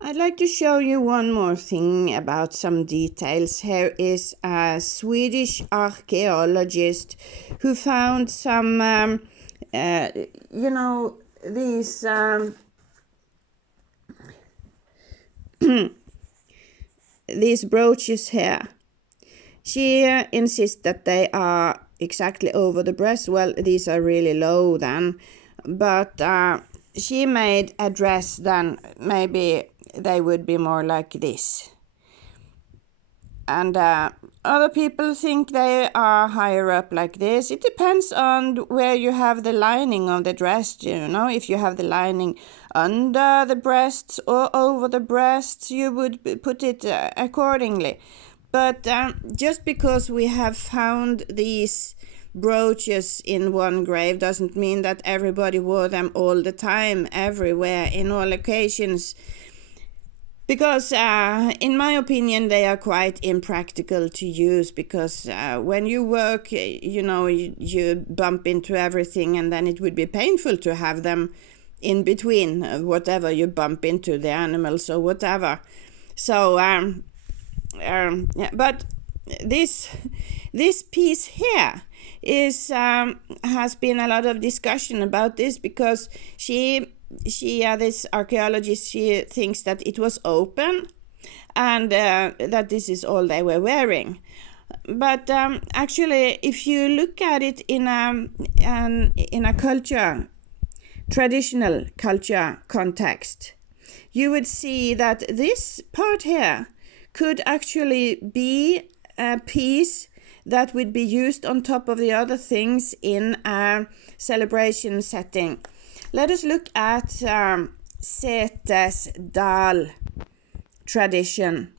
I'd like to show you one more thing about some details. Here is a Swedish archaeologist who found some, these these brooches here. She insists that they are exactly over the breast. Well, these are really low then, but she made a dress then maybe they would be more like this. And other people think they are higher up like this. It depends on where you have the lining of the dress, If you have the lining under the breasts or over the breasts, you would put it accordingly. But just because we have found these brooches in one grave doesn't mean that everybody wore them all the time, everywhere, in all occasions. Because in my opinion, they are quite impractical to use, because when you work, you bump into everything, and then it would be painful to have them in between whatever you bump into, the animals or whatever. So, but this piece here is has been a lot of discussion about this, because this archaeologist, she thinks that it was open and that this is all they were wearing. But actually, if you look at it in a traditional culture context, you would see that this part here could actually be a piece that would be used on top of the other things in a celebration setting. Let us look at Sette's dal tradition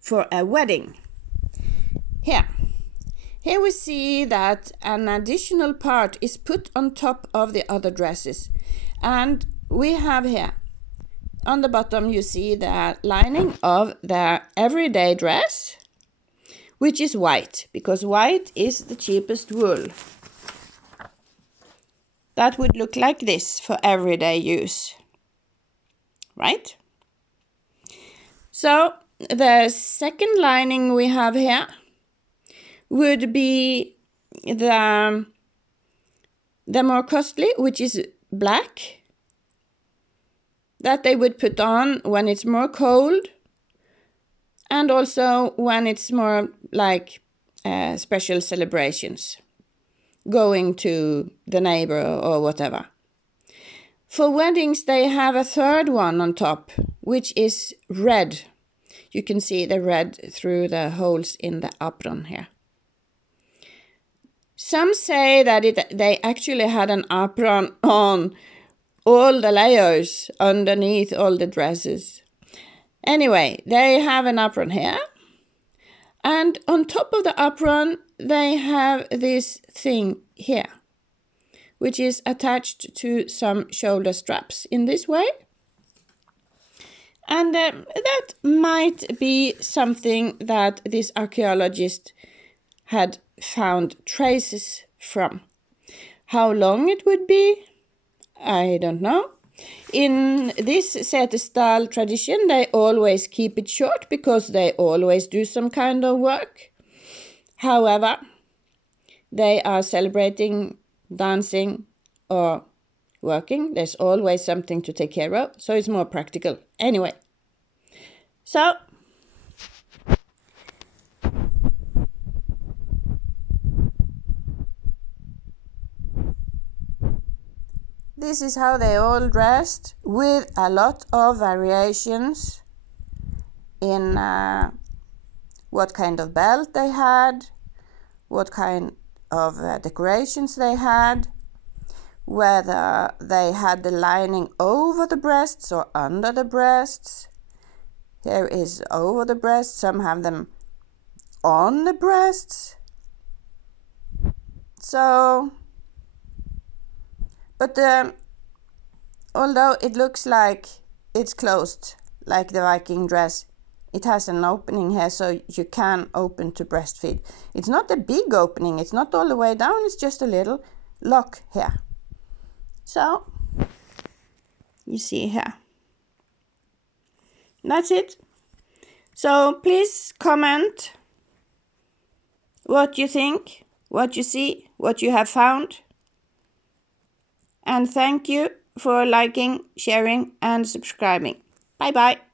for a wedding. Here we see that an additional part is put on top of the other dresses. And we have here, on the bottom, you see the lining of the everyday dress, which is white, because white is the cheapest wool. That would look like this for everyday use, right? So the second lining we have here would be the more costly, which is black, that they would put on when it's more cold, and also when it's more like special celebrations, going to the neighbor or whatever. For weddings, they have a third one on top, which is red. You can see the red through the holes in the apron here. Some say that they actually had an apron on all the layers underneath all the dresses. Anyway, they have an apron here. And on top of the apron, they have this thing here, which is attached to some shoulder straps in this way. And that might be something that this archaeologist had found traces from. How long it would be, I don't know. In this Setesdal tradition, they always keep it short because they always do some kind of work. However, they are celebrating, dancing, or working. There's always something to take care of, so it's more practical. Anyway, so this is how they all dressed, with a lot of variations in what kind of belt they had, what kind of decorations they had, whether they had the lining over the breasts or under the breasts. Here is over the breasts, some have them on the breasts. So, but although it looks like it's closed, like the Viking dress, it has an opening here so you can open to breastfeed. It's not a big opening, it's not all the way down, it's just a little lock here. So, you see here. That's it. So please comment what you think, what you see, what you have found. And thank you for liking, sharing, and subscribing. Bye bye.